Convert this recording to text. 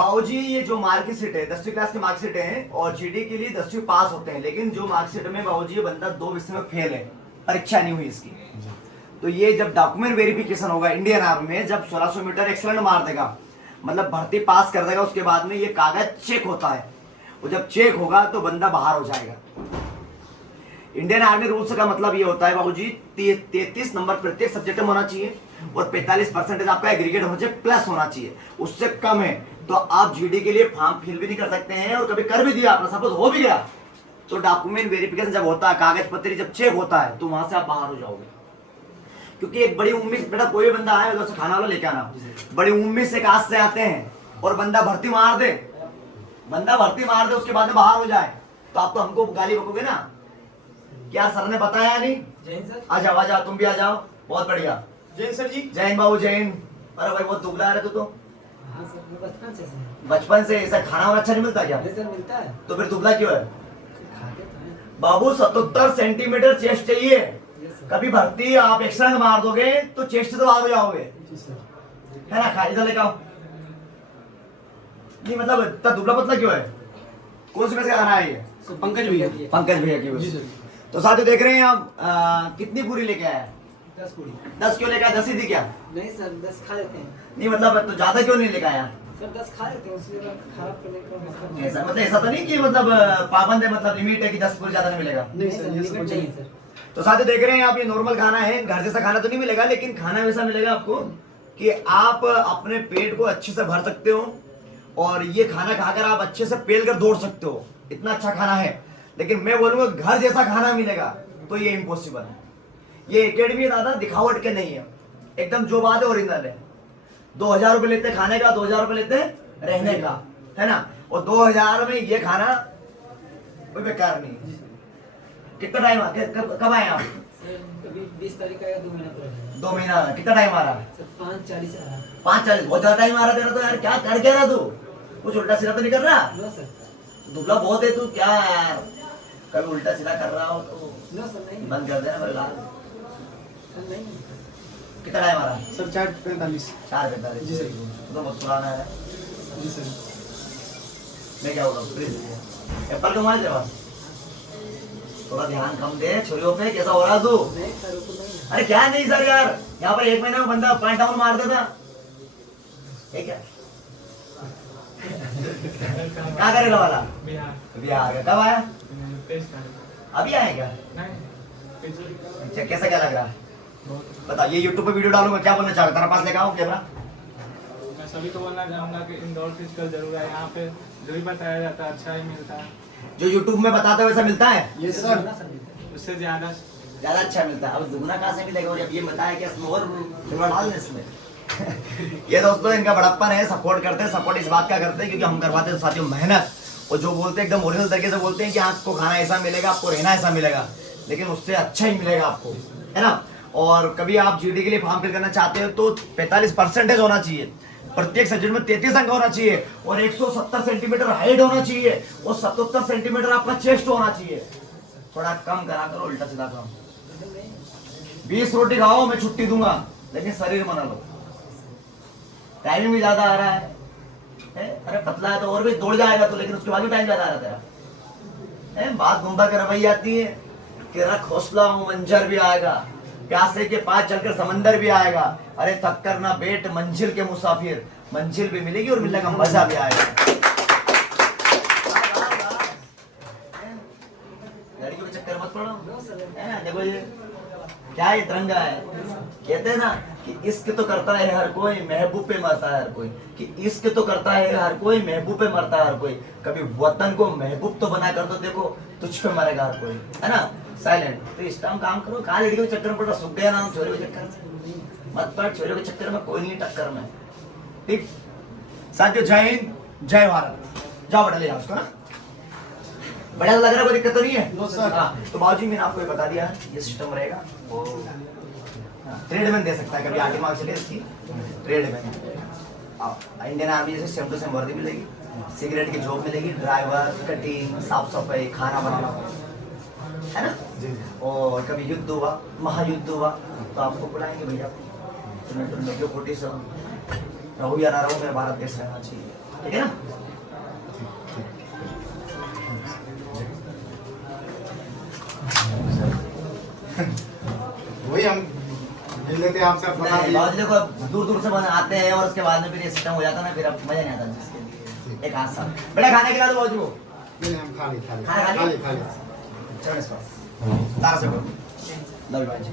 बाबूजी ये जो मार्कशीट है 10वीं क्लास की मार्कशीट है और जीडी के लिए 10वीं पास होते हैं, लेकिन जो मार्कशीट में बाबूजी ये बंदा 2 विषय में फेल है, परीक्षा नहीं हुई इसकी, तो ये जब डॉक्यूमेंट वेरिफिकेशन होगा इंडियन आर्मी में, जब 1600 मीटर एक्सीलेंट मार देगा, मतलब भर्ती पास कर देगा, उसके बाद में ये कागज चेक होता है, और जब चेक होगा तो बंदा बाहर हो जाएगा। इंडियन आर्मी रूल्स का मतलब ये होता है बाबूजी 33 नंबर प्रत्येक सब्जेक्ट में होना चाहिए और 45% आपका एग्रीगेट होना चाहिए, प्लस होना चाहिए। उससे कम है तो आप जीडी के लिए फॉर्म फिल भी नहीं कर सकते हैं, और कभी कर भी दिया आपने, सपोज हो भी गया, तो डॉक्यूमेंट वेरिफिकेशन जब होता है, कागज पत्री जब चेक होता है, तो वहां से आप बाहर हो जाओगे। क्योंकि एक बड़ी उम्मीद, बेटा कोई भी बंदा आए तो खाना वाला लेके आना, बड़ी उम्मीद से काज से आते हैं और बंदा भर्ती मार दे, उसके बाद में बाहर हो जाए, तो आप तो हमको गाली बकोगे ना, क्या सर ने बताया नहीं? जैन सर, आ जाओ तुम भी आ जाओ, बहुत बढ़िया। जैन सर जी, जैन बाबू जैन। अरे भाई बहुत दुबला रहे तो हाँ सर, बचपन से ऐसा खाना वाना अच्छा नहीं मिलता क्या? सर मिलता है। तो फिर दुबला क्यों है? खाते तो हैं। बाबू 77 सेंटीमीटर चेस्ट चाहिए, कभी भर्ती आप एक्स्ट्रा मार दोगे तो चेस्ट से बाहर हो जाओगे, है ना? खा इधर लेके आओ। नहीं मतलब इतना दुबला पतला क्यों है? कौन सी में से खाना है ये? पंकज भैया की वजह से। तो साथियों देख रहे हैं आप कितनी पूरी लेके आया? 10 पूरी। 10 क्यों लेके आया? 10 ही थी क्या? नहीं सर, 10 खा लेते हैं। नहीं मतलब तो ज्यादा क्यों नहीं लेके आया? सर 10 खा लेते हैं, उसके बाद खराब करने का मतलब ऐसा मतलब ऐसा तो नहीं कि मतलब पाबंद है, मतलब लिमिट है कि 10 पूरी ज्यादा नहीं मिलेगा? नहीं सर, लिमिट नहीं है सर। तो साथियों देख रहे हैं आप, ये नॉर्मल खाना है, घर जैसा खाना तो नहीं मिलेगा, लेकिन खाना वैसा मिलेगा आपको कि आप अपने पेट को अच्छे से भर सकते हो, और ये खाना खाकर आप अच्छे से पेल कर दौड़ सकते हो, इतना अच्छा खाना है। लेकिन मैं बोलूंगा घर जैसा खाना मिलेगा तो ये इम्पॉसिबल है। ये एकेडमी दादा दिखावट के नहीं है, एकदम जो बात है ओरिजिनल है। 2000 रुपए लेते खाने का, 2000 रुपए लेते रहने का, है ना? और 2000 में ये खाना कोई बेकार नहीं है। कितना टाइम कब आए आप? अभी 20 तारीख आएगा, 2 महीना पहले। 2 महीना? कितना टाइम आ रहा? सर 5:40 आ रहा। 5:40? बहुत ज्यादा टाइम आ रहा तेरा तो यार, क्या कर क्या रहा तू? कुछ उल्टा सीधा तो नहीं कर रहा? No sir. दुबला बहुत है तू, क्या यार कभी उल्टा सीधा कर रहा हो तो नो सर, नहीं बंद कर देना मेरे लाल। सर, नहीं कितना टाइम आ रहा? सर 4:45। 4:45 जी सर। तो बहुत पुराना है जी सर। मैं क्या बोल रहा? एप्पल का मोबाइल तेरे पास? थोड़ा ध्यान कम दे छोरियों पे, कैसा हो रहा तू? नहीं सर, रुको नहीं। अरे क्या नहीं सर यार, यहाँ पर 1 महीने में बंदा 5 डाउन मार देता है क्या? क्या करेगा वाला? बिहार का। कब आया? अभी आए क्या? अच्छा कैसा क्या लग रहा है? बता, ये यूट्यूब पे वीडियो डालूंगा, क्या बोलना चाहता? तेरा पास लेके आओ कैमरा। मैं सभी को बोलना चाहूँगा कि इंदौर फिजिकल जरूर है, यहाँ पे जो भी बताया जाता है अच्छा ही मिलता है। जो यूट्यूब में बताते वैसा मिलता है? ये सर उससे ज़्यादा अच्छा मिलता है। अब दुगना कहाँ से मिलेगा? और जब ये बताया कि इसमें और थोड़ा डाल इसमें ये दोस्तों इनका बड़प्पन है, सपोर्ट करते हैं। सपोर्ट इस बात का करते हैं क्योंकि हम करवाते हैं साथियों मेहनत, और जो बोलते हैं एकदम ओरिजिनल तरीके से बोलते हैं कि आपको खाना ऐसा मिलेगा, आपको रहना ऐसा मिलेगा, लेकिन उससे अच्छा ही मिलेगा आपको, है ना? और कभी आप जीडी के लिए फॉर्म फिल करना चाहते हो तो 45% होना चाहिए, प्रत्येक सब्जेक्ट में 33 अंक होना चाहिए, और 170 सेंटीमीटर हाइट होना चाहिए, और 77 सेंटीमीटर आपका चेस्ट होना चाहिए। थोड़ा कम करा करो उल्टा सीधा काम। 20 रोटी खाओ, मैं छुट्टी दूंगा, लेकिन शरीर बना लो। टाइमिंग भी ज्यादा आ रहा है? अरे पतला है तो और भी दौड़ जाएगा तो, लेकिन उसके बाद भी टाइम ज्यादा आ रहा है। बात गुंबा कर रवैई आती है कि रख हौसला, मंजर भी आएगा, प्यासे के पास चलकर समंदर भी आएगा। अरे थक कर ना बैठ मंजिल के मुसाफिर, मंजिल भी मिलेगी और मिलने का मजा भी आएगा। लड़कियों के चक्कर मत पड़ो, देखो ये क्या है, तिरंगा है। कहते हैं ना कि इश्क तो करता है हर कोई, महबूब पे मरता है हर कोई, कि इश्क तो करता है हर कोई, महबूब पे मरता है हर कोई। कभी वतन को महबूब तो बना कर दो, देखो तुझ पे मरेगा हर कोई, है ना? साइलेंट। तो इस टाइम काम करो, कहाँ लड़कियों के चक्कर में पड़ रहा? सूख गया नाम छोरे के चक्कर में मत पड़, छोरे के चक्कर में कोई नहीं टक्कर में, ठीक? साथियों जय हिंद, जय भारत। जाओ बेटा ले जाओ उसको ना। बढ़िया लग रहा है, कोई दिक्कत तो नहीं है? तो बाबूजी मैंने आपको ये बता दिया है, ये सिस्टम रहेगा। ट्रेडमैन दे सकता है, कभी आगे मार्क्स ले इसकी ट्रेडमैन। इंडियन आर्मी जैसे सेम टू सेम वर्दी मिलेगी, सिगरेट की जॉब मिलेगी, ड्राइवर, कटिंग, साफ सफाई, खाना बनाना, है ना? और कभी युद्ध हुआ, महायुद्ध हुआ तो आपको बुलाएंगे भैया, तुम्हें 47 रहूँ या ना रहूँ, मेरा भारत देश रहना चाहिए। ठीक है ना? वही हम मिल लेते हैं आपसे अपना नहीं, बाबूजी देखो दूर दूर से आते हैं और उसके बाद में फिर ये सिस्टम हो जाता है ना, फिर अब मजा नहीं आता जिसके लिए एक हाथ साथ। बेटा खाने खिला दो बाबूजी को। नहीं हम खा ली खाना खा ली? खा ली चलो इस पास तारा से बोलो। लव यू भाई जी।